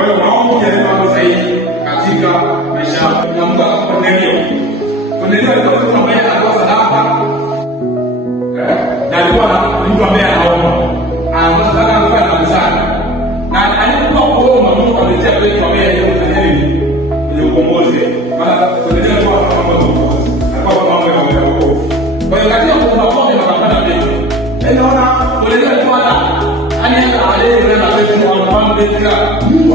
Kwa hiyo maombi yalikuwa sahihi katika maisha ya Mungu. Kornelio alikuwa mtu ambaye alikuwa sadaka, na alikuwa mtu ambaye anaomba, anatoa sadaka, anafanya na msana, na alikuwa kuomba Mungu amletea mtu ambaye alifanya nini ile ukombozi. Maana Kornelio alikuwa anaomba Mungu, alikuwa mambo ya wokovu. Kwa hiyo katika kuomba kwake akapata mbegu. Naona Kornelio alikuwa ana anaenda aliyekuwa na Petro, anamwambia Mungu